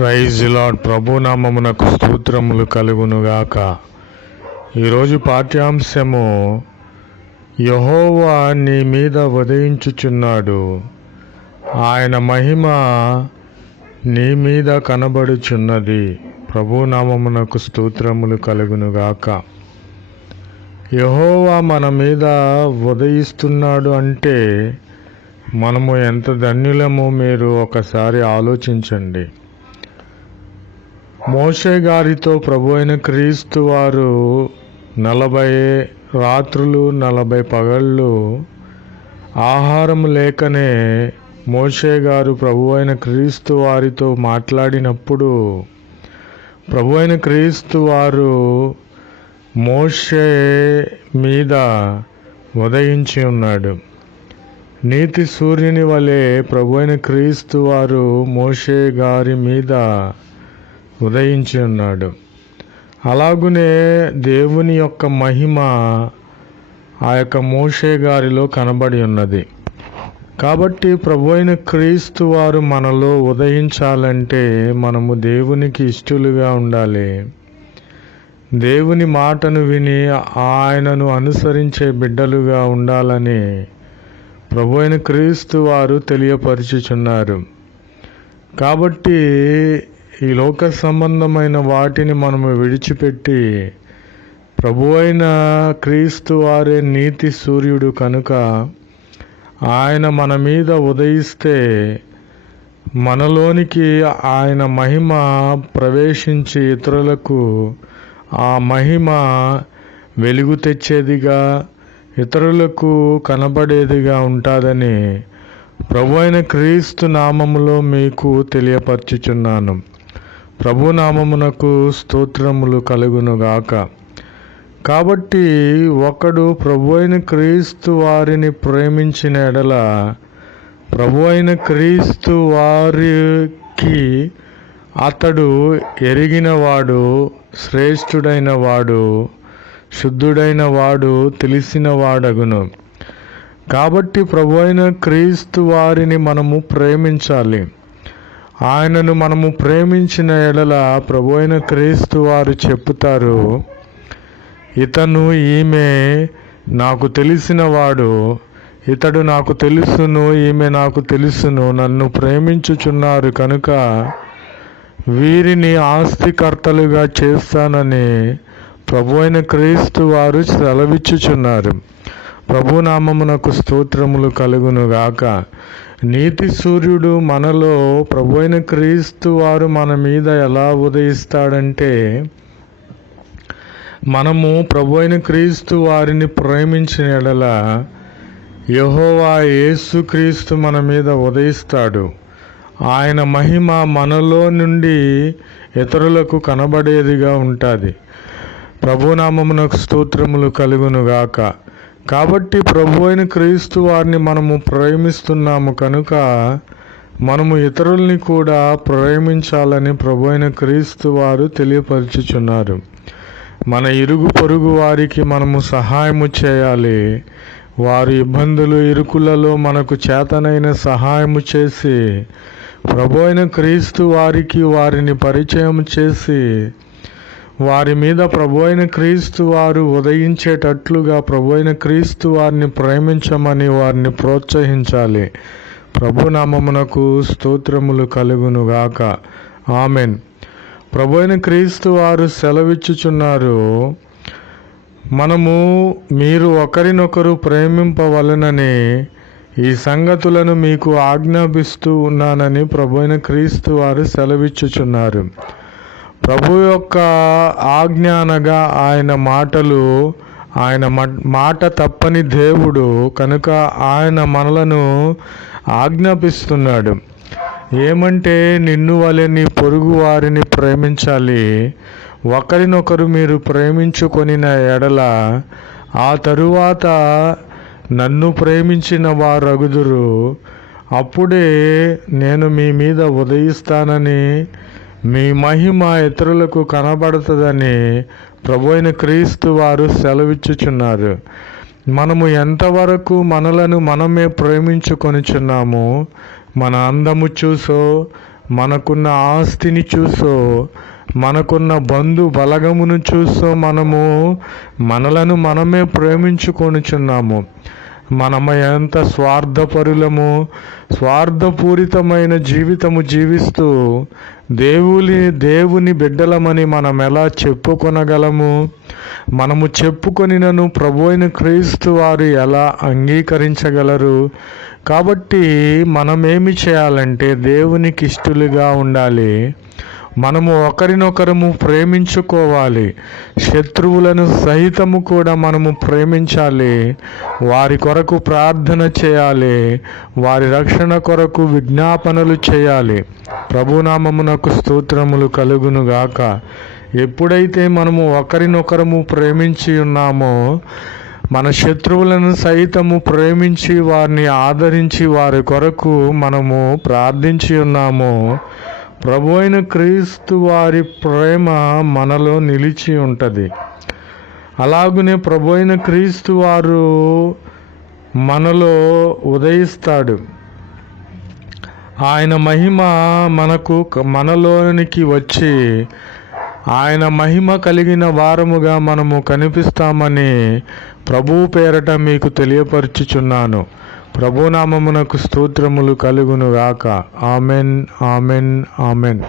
Praise lord. ప్రభు నామమునకు స్తోత్రములు కలుగునుగాక. ఈరోజు పాఠ్యాంశము, యెహోవా నీ మీద ఉదయించుచున్నాడు, ఆయన మహిమ నీ మీద కనబడుచున్నది. ప్రభు నామమునకు స్తోత్రములు కలుగునుగాక. యెహోవా మన మీద ఉదయిస్తున్నాడు అంటే మనము ఎంత ధన్యులమో మీరు ఒకసారి ఆలోచించండి. మోషే గారితో ప్రభు అయిన క్రీస్తు వారు 40 రాత్రులు 40 పగళ్ళు ఆహారం లేకనే మోషే గారు ప్రభు అయిన క్రీస్తు వారితో మాట్లాడినప్పుడు ప్రభు అయిన క్రీస్తు వారు మోషే మీద ఉదయించి ఉన్నాడు. నీతి సూర్యుని వలె ప్రభు అయిన క్రీస్తు వారు మోషే గారి మీద ఉదయించి ఉన్నాడు. అలాగునే దేవుని యొక్క మహిమ ఆ యొక్క మోషే గారిలో కనబడి ఉన్నది. కాబట్టి ప్రభు అయిన క్రీస్తు వారు మనలో ఉదయించాలంటే మనము దేవునికి ఇష్టలుగా ఉండాలి. దేవుని మాటను విని ఆయనను అనుసరించే బిడ్డలుగా ఉండాలని ప్రభు అయిన క్రీస్తు వారు తెలియపరుచుచున్నారు. కాబట్టి ఈ లోక సంబంధమైన వాటిని మనము విడిచిపెట్టి ప్రభు అయిన క్రీస్తు వారే నీతి సూర్యుడు కనుక ఆయన మన మీద ఉదయిస్తే మనలోనికి ఆయన మహిమ ప్రవేశించి ఇతరులకు ఆ మహిమ వెలుగు తెచ్చేదిగా, ఇతరులకు కనబడేదిగా ఉంటుందని ప్రభు అయిన క్రీస్తు నామములో మీకు తెలియపరచుచున్నాను. ప్రభు నామమునకు స్తోత్రములు కలుగునుగాక. కాబట్టి ఒకడు ప్రభు అయిన క్రీస్తు వారిని ప్రేమించిన ఎడల ప్రభు అయిన క్రీస్తు వారికి అతడు ఎరిగినవాడు, శ్రేష్ఠుడైన వాడు, శుద్ధుడైన వాడు, తెలిసిన వాడగును. కాబట్టి ప్రభు అయిన క్రీస్తు వారిని మనము ప్రేమించాలి. ఆయనను మనము ప్రేమించిన ఎడల ప్రభు అయిన క్రీస్తు వారు చెప్పుతారు, ఇతను ఈమె నాకు తెలిసిన వాడు, ఇతడు నాకు తెలుసును, ఈమె నాకు తెలుసును, నన్ను ప్రేమించుచున్నారు కనుక వీరిని ఆస్తికర్తలుగా చేస్తానని ప్రభు అయిన క్రీస్తు వారు సెలవిచ్చుచున్నారు. ప్రభు నామమునకు స్తోత్రములు కలుగునుగాక. నీతి సూర్యుడు మనలో ప్రభు అయిన క్రీస్తు వారు మన మీద ఎలా ఉదయిస్తాడంటే మనము ప్రభు అయిన క్రీస్తు వారిని ప్రేమించిన ఎడల యెహోవా యేసు క్రీస్తు మన మీద ఉదయిస్తాడు. ఆయన మహిమ మనలో నుండి ఇతరులకు కనబడేదిగా ఉంటుంది. ప్రభు నామమునకు స్తోత్రములు కలుగునుగాక. కాబట్టి ప్రభు అయిన క్రీస్తు వారిని మనము ప్రేమిస్తున్నాము కనుక మనము ఇతరుల్ని కూడా ప్రేమించాలని ప్రభు అయిన క్రీస్తు వారు తెలియపరచుచున్నారు. మన ఇరుగు పొరుగు వారికి మనము సహాయము చేయాలి. వారి ఇబ్బందులు ఇరుకులలో మనకు చేతనైన సహాయము చేసి ప్రభు అయిన క్రీస్తు వారికి వారిని పరిచయం చేసి వారి మీద ప్రభు అయిన క్రీస్తు వారు ఉదయించేటట్లుగా ప్రభు అయిన క్రీస్తు వారిని ప్రేమించమని వారిని ప్రోత్సహించాలి. ప్రభు నామమునకు స్తోత్రములు కలుగునుగాక. ఆమెన్. ప్రభు అయిన క్రీస్తు వారు సెలవిచ్చుచున్నారు, మీరు ఒకరినొకరు ప్రేమింపవలెనని ఈ సంగతులను మీకు ఆజ్ఞాపిస్తూ ఉన్నానని ప్రభు అయిన క్రీస్తు వారు సెలవిచ్చుచున్నారు. ప్రభు యొక్క ఆజ్ఞ అనగా ఆయన మాటలు. ఆయన మాట తప్పని దేవుడు కనుక ఆయన మనలను ఆజ్ఞాపిస్తున్నాడు. ఏమంటే నిన్ను వలె నీ పొరుగు వారిని ప్రేమించాలి. ఒకరినొకరు మీరు ప్రేమించుకొనిన ఎడల ఆ తరువాత నన్ను ప్రేమించిన వారగుదురు. అప్పుడే నేను మీ మీద ఉదయిస్తానని, మీ మహిమ ఇతరులకు కనబడుతుందని ప్రభు అయిన క్రీస్తు వారు సెలవిచ్చుచున్నారు. మనము ఎంతవరకు మనలను మనమే ప్రేమించుకొనిచున్నాము, మన అందము చూసో, మనకున్న ఆస్తిని చూసో, మనకున్న బంధు బలగమును చూసో మనలను మనమే ప్రేమించుకొనుచున్నాము. మనము ఎంత స్వార్థపరులము, స్వార్థపూరితమైన జీవితము జీవిస్తూ దేవుని బిడ్డలమని మనం ఎలా చెప్పుకొనగలము? మనము చెప్పుకొనినను ప్రభు అయిన క్రీస్తు వారు ఎలా అంగీకరించగలరు? కాబట్టి మనమేమి చేయాలంటే దేవునికి ఇష్టలుగా ఉండాలి. మనము ఒకరినొకరము ప్రేమించుకోవాలి. శత్రువులను సహితము కూడా మనము ప్రేమించాలి. వారి కొరకు ప్రార్థన చేయాలి. వారి రక్షణ కొరకు విజ్ఞాపనలు చేయాలి. ప్రభునామమునకు స్తోత్రములు కలుగునుగాక. ఎప్పుడైతే మనము ఒకరినొకరము ప్రేమించి ఉన్నామో, మన శత్రువులను సైతము ప్రేమించి వారిని ఆదరించి వారి కొరకు మనము ప్రార్థించి ఉన్నామో, ప్రభు అయిన క్రీస్తు వారి ప్రేమ మనలో నిలిచి ఉంటుంది. అలాగునే ప్రభు అయిన క్రీస్తు వారు మనలో ఉదయిస్తాడు. ఆయన మహిమ మనలోనికి వచ్చి ఆయన మహిమ కలిగిన వారముగా మనము కనిపిస్తామని ప్రభువు పేరట మీకు తెలియపరచుచున్నాను. ప్రభునామమునకు స్తోత్రములు కలుగునుగాక. Amen, amen, amen.